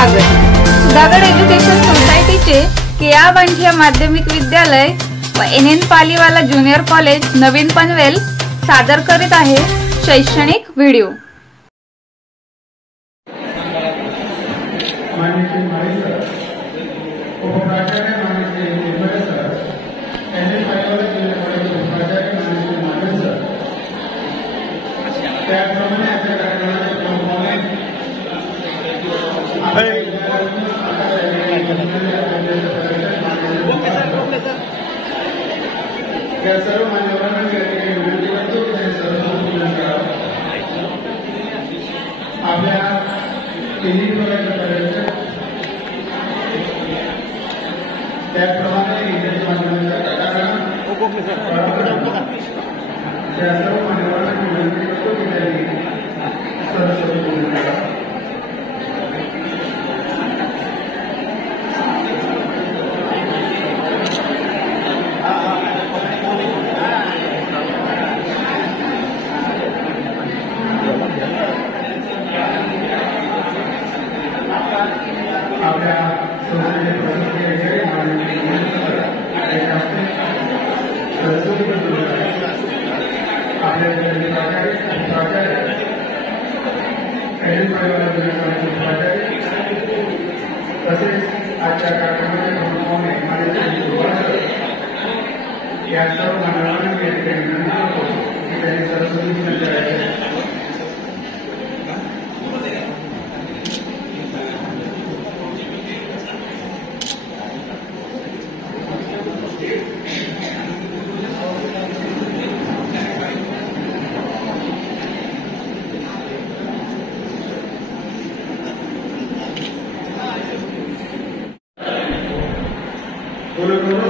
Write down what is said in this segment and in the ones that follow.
स्वागत। सुधागड एज्युकेशन सोसायटीचे केआ बांठिया माध्यमिक विद्यालय व NN पालीवाला ज्युनियर कॉलेज नवीन पनवेल सादर करीत आहे शैक्षणिक व्हिडिओ। सर्व मान्यवरांना विनंती करतो की त्यांनी सर्वसंमतीने करावं। आपल्या तिन्ही विभागाच्या त्याप्रमाणे इंग्रजी माध्यमांच्या त्या सर्व मान्यवरांना विनंती करतो की त्यांनी सर्वसंमतीने करावं। तसेच आजच्या कार्यक्रमाचे या सर्व मानवांना विनंती करतो की त्यांनी सरस्वती करायचे।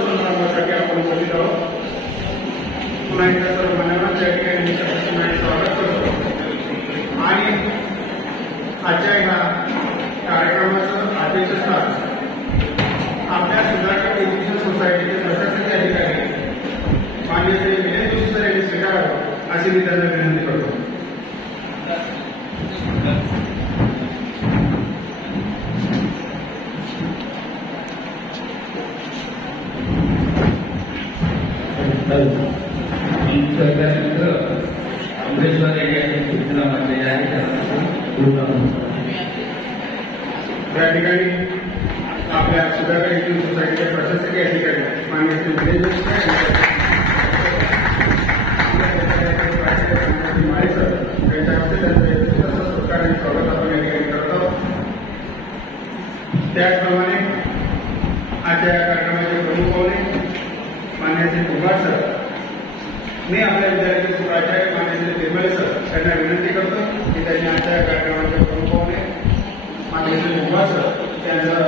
संदर्भासाठी आपण उपस्थित आहोत। पुन्हा एकदा सर्व मान्यवरांच्या ठिकाणी स्वागत करतो आणि आजच्या या कार्यक्रमाचं अध्यक्षस्थान आपल्या सुधागड एज्युकेशन सोसायटीचे प्रशासकीय अधिकारी माननीय श्री विनय जोशी सर यांनी स्वीकारावं अशी मी त्यांना विनंती करतो। त्या ठिकाणी आपल्या सुधागड एज्युकेशन सोसायटीचे प्रशासकीय अधिकारी माननीय श्री विनय जोशी यांच्या हस्ते त्यांचं सत्कार स्वागत आपण या ठिकाणी करतो। त्याचप्रमाणे आजच्या या कार्यक्रमाचे प्रमुख पाहुणे माननीय श्री कुमार सर, मी आपल्या विद्यालयाचे प्राचार्य माननीय श्री निर्मले सर यांना विनंती करतो की त्यांनी आजच्या कार्यक्रमाचे प्रमुख पाहुणे माननीय श्री कुमार सर यांचं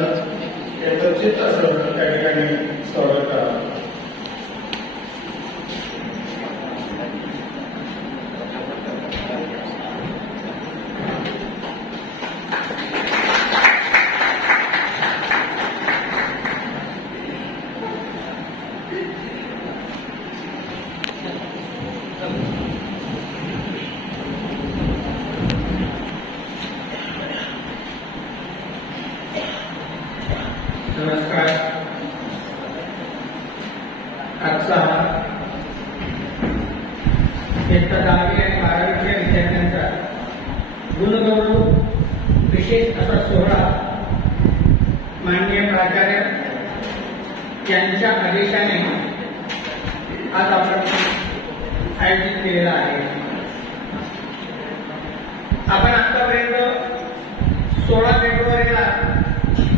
चित्त सर त्या ठिकाणी स्वागत करावं। नमस्कार। आजचा इयत्ता 10वी आणि 12वीच्या विद्यार्थ्यांचा गुणगौरव विशेष असा सोहळा माननीय प्राचार्य यांच्या आदेशाने आज आपण आयोजित केलेला आहे। आपण आतापर्यंत 16 फेब्रुवारीला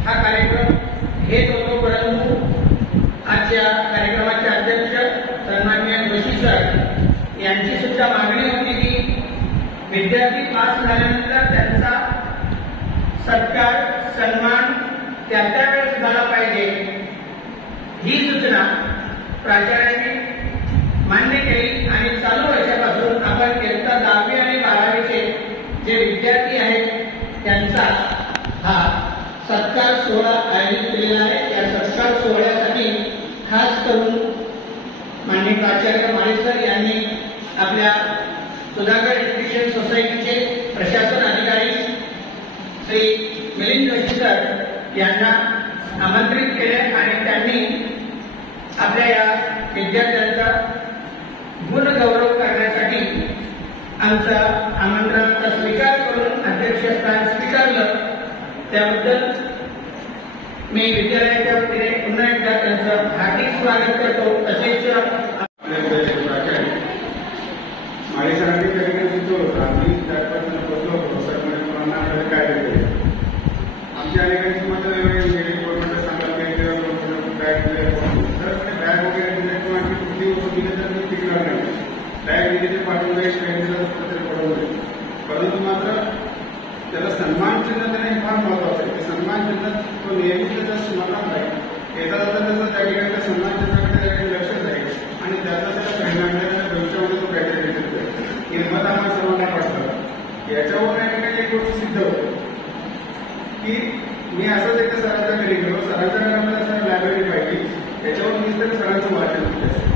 हा कार्यक्रम घेत होतो, परंतु आजच्या कार्यक्रमाचे अध्यक्ष सन्माननीय जोशी सर यांची सुद्धा मागणी होती की विद्यार्थी पास झाल्यानंतर त्यांचा सत्कार सन्मान त्या वेळेस झाला पाहिजे। ही सूचना प्राचार्यांनी मान्य केली आणि चालू वर्षापासून आपण इयत्ता 10वी आणि 12वीचे जे विद्यार्थी आहेत त्यांचा हा सत्कार सोहळा आयोजित केलेला आहे। या सत्कार सोहळ्यासाठी खास करून माननीय प्राचार्य माळे सर यांनी आपल्या सुधागड एज्युकेशन सोसायटीचे प्रशासन अधिकारी श्री मिलिंद जोशी सर यांना आमंत्रित केले आणि त्यांनी आपल्या या विद्यार्थ्यांचा गुणगौरव करण्यासाठी आमचा आमंत्रणाचा स्वीकार करून अध्यक्षस्थान स्वीकारलं. त्याबद्दल मी विद्यालयाच्या वतीने पुन्हा एकदा त्यांचं हार्दिक स्वागत करतो. तसेच माझी सरांनी कधी जो होता आम्ही त्यापासून बसलो होतो सर काय देते आमच्या अनेकांची मतं वेगवेगळी गव्हर्नमेंट सांगत बॅग बॅग वगैरे दिले किंवा कुठली वस्तू दिली तर मी टिकणार नाही. बॅग दिली ते पाठवून पडवले, परंतु मात्र त्याला सन्मान चिन्ह देणे फार महत्वाचं आहे. ते सन्मान चिन्ह तो नेहमीच त्याचा स्मरणात राहील. येता जाता त्याचा त्या ठिकाणी सन्मान चिन्हाकडे लक्ष जाईल आणि त्याचा त्याला परिणाम भविष्यामध्ये तो काहीतरी हे मत आम्हाला सर्वांना पडतं. याच्यावर एक गोष्ट सिद्ध होतं की मी असंच एकदा सरांच्या घरी गेलो. सरांच्या घरामध्ये सर लायब्ररी पाहिजे, त्याच्यावर मी तर सरांचं वाचन केलं असेल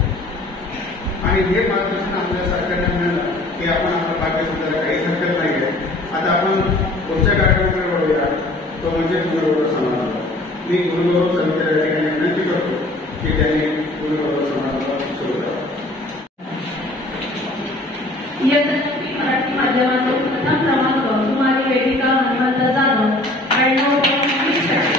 आणि हे मार्गदर्शन आपल्या सरकारने मिळालं की आपण आपलं भाग्य सुधारा, काही हरकत नाही आहे. आता आपण पुढच्या कार्यक्रमाकडे वळूया, तो म्हणजे गुरुगौरव समारंभ. मी गुरुगौरव समितीच्या ठिकाणी विनंती करतो की त्यांनी गुरुगौरव समारंभ सुरू करावा. मराठी माध्यमातून प्रथम क्रमांक कुमारी वेदिका हनुमंत जाधव 98.20%.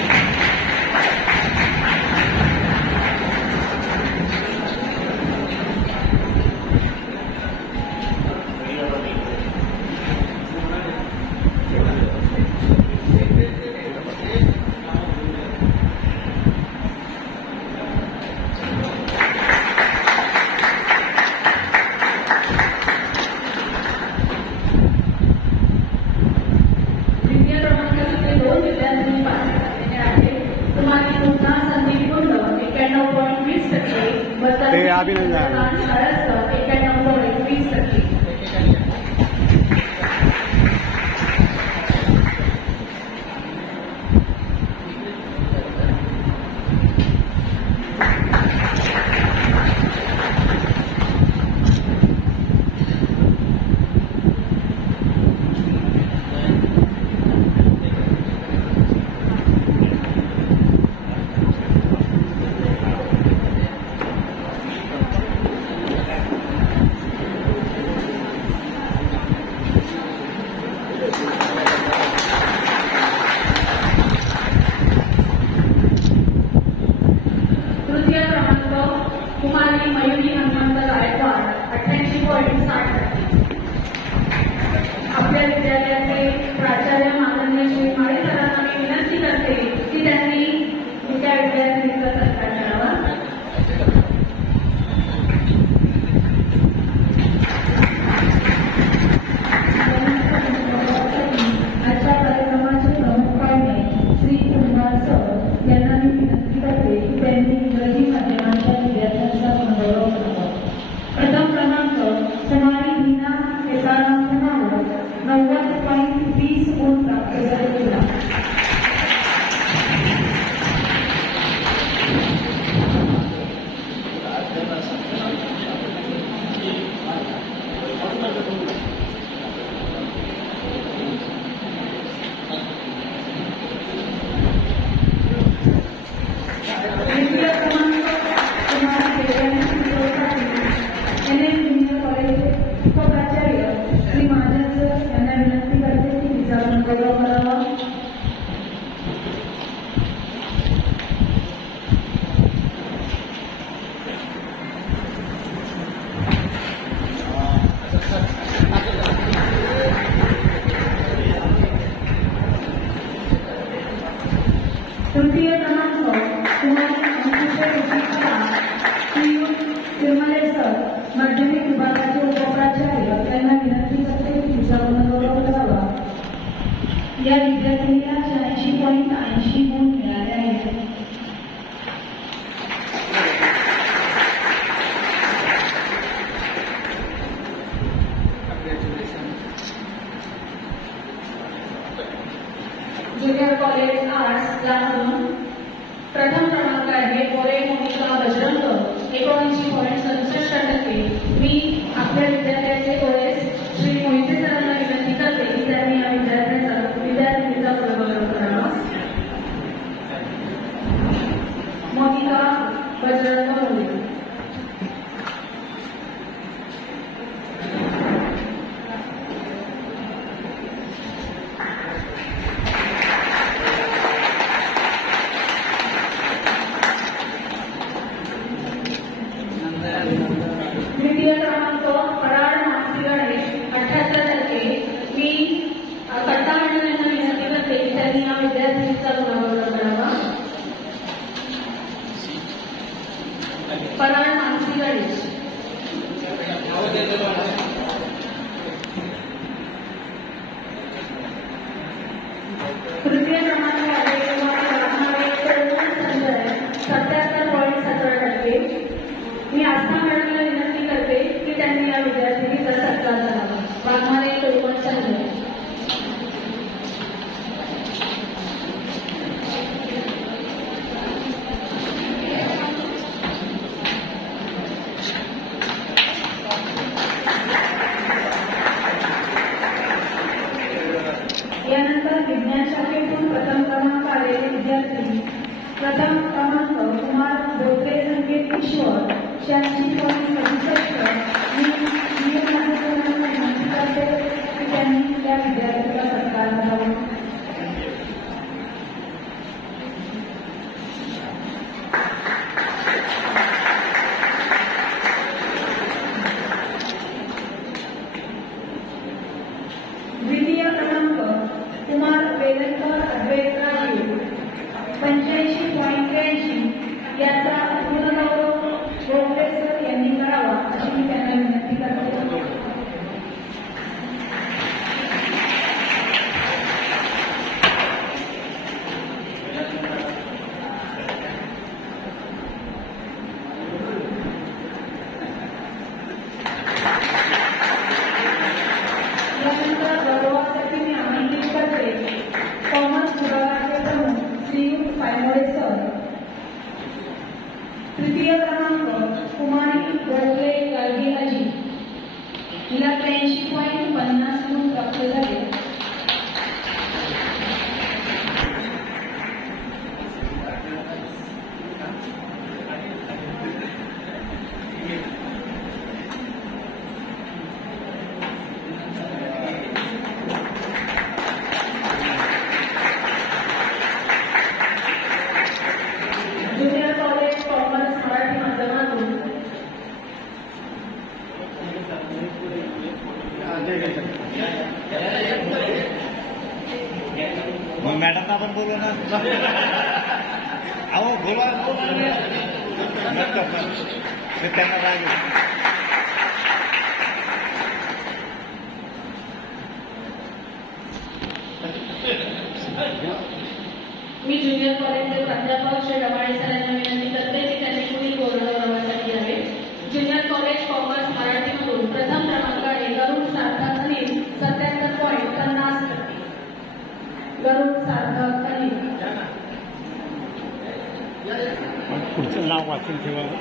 आपल्या विद्यालयाचे प्राचार्य माननीय श्री माळी सरांना मी विनंती करते की त्यांनी त्या विद्यार्थ्यांचा सत्कार करावा. आजच्या कार्यक्रमाचे प्रमुख पाहुणे श्री कुमार सर यांना मी विनंती करते की त्यांनी इंग्रजी माध्यमाच्या विद्यार्थ्यांचा गौरव करावा. प्रथम क्रमांक कुमारी मीना केदारनाथ 90.20 गुण प्राप्त झाले. तृतीय क्रमांक कुमारी सर माध्यमिक विभागाचे उपप्राचार्य यांना विनंती करते की तिचा गौरव करावा. या विद्यार्थ्यांना 86.80 गुण मिळाले आहेत. ज्युनियर कॉलेज आर्ट्स लातूर प्रथम क्रमांक आहे बोरे मोनिका बजरंग 79.67%. मी आपल्या विद्यालयाचे ओएस श्री मोहिते सरांना विनंती करते की त्यांनी या विद्यार्थ्यांचा गौरव करावा. द्वितीय क्रमांक कराड मानसी गणेश 78%. मी कट्टा मंडळ यांना विनंती करते की त्यांनी या विद्यार्थ्यांचा गुणावरून करावा. कराड मानसी गणेश. तृतीय क्रमांक संजय 77.17%. मी आस्था मॅडमला विनंती करते की त्यांनी या विद्यार्थिनीचा सत्कार करावा. वाघमारे कोळवण संजय. यानंतर विज्ञान शाखेतून प्रथम क्रमांक आलेले विद्यार्थी. प्रथम क्रमांक कुमार बोटे संकेत ईश्वर 86.67. मी विनंती करते की त्यांनी त्या विद्यार्थ्याचा सत्कार करावा. द्वितीय क्रमांक कुमार वेलणकर अद्वैतराव 85.82. याचा पूर्णगौरव बोगटे सर यांनी करावा अशी मी त्यांना विनंती करते. यानंतर गौरवासाठी मी आमंत्रित करते कॉमर्स विभागाचे प्रमुख श्रीयुत पायमोडे सर. तृतीय क्रमांक कुमारी गोखले गार्गी अजी. हिला 83.50 गुण प्राप्त झाले. ज्युनियर कॉलेज कॉमर्स मराठी माध्यमातून मग मॅडमना पण बोलू ना. अहो बोला त्यांना राग. मी ज्युनियर कॉलेजचे प्राध्यापक श्री डमाळे सर यांना विनंती करते की त्यांनी पुढील गौरवासाठी यावे. ज्युनियर कॉलेज कॉमर्स मराठीमधून प्रथम क्रमांकाने गरुड सार्थक अनिल 77.50%. गरुड सार्थक अनिल. पुढचं नाव वाचून ठेवावं.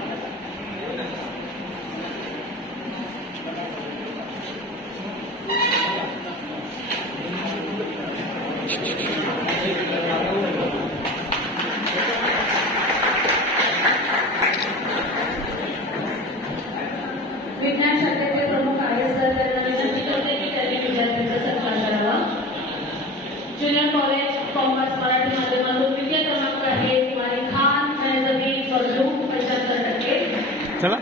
विज्ञान शाखेचे प्रमुख आहे सर यांना विनंती करते की त्यांनी विद्यार्थ्यांचा सत्कार करावा. ज्युनियर कॉलेज कॉमर्स मराठी माध्यमातून द्वितीय क्रमांक आहे कुमारी खान मेहजबी फरजू 75%. चला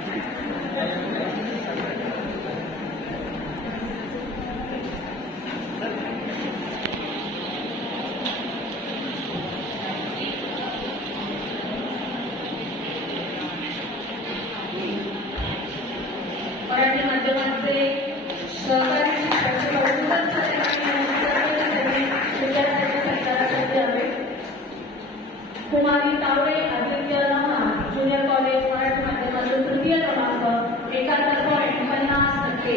मराठी माध्यमाचे सहकारी शिक्षक विद्यार्थ्यांच्या सत्कारासाठी यावे. कुमारी तावडे आदित्य रमणा ज्युनियर कॉलेज मराठी माध्यमातून तृतीय क्रमांक 71.50%.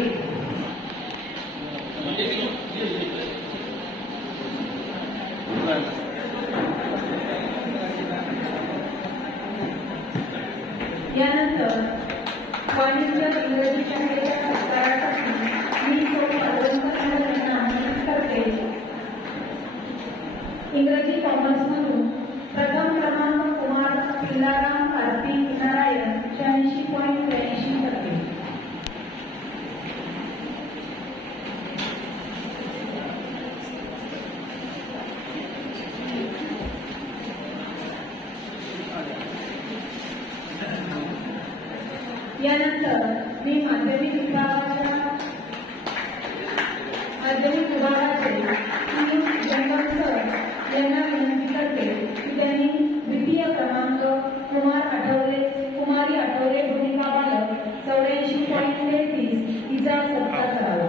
यानंतर वाणिज्य इंग्रजी शाखेच्या सत्कारासाठी मी यांना आमंत्रित करते. इंग्रजी कॉमर्समधून प्रथम क्रमांक कुमार किल्लाराम कार्तिक नारायण 86.83%. यानंतर मी माध्यमिक विभागाचे जंगम सर यांना विनंती करते की त्यांनी द्वितीय क्रमांक कुमारी आठवले भूमिका बालक 84.33 हिचा सत्कार करावा.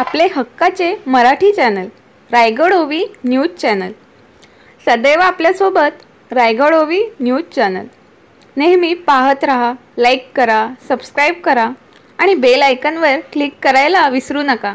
आपले हक्काचे मराठी चॅनल रायगड ओवी न्यूज चॅनल, सदैव आपल्यासोबत रायगड ओवी न्यूज चॅनल. नेहमी पाहत रहा, लाईक करा, सबस्क्राईब करा आणि बेल आयकॉनवर क्लिक करायला विसरू नका.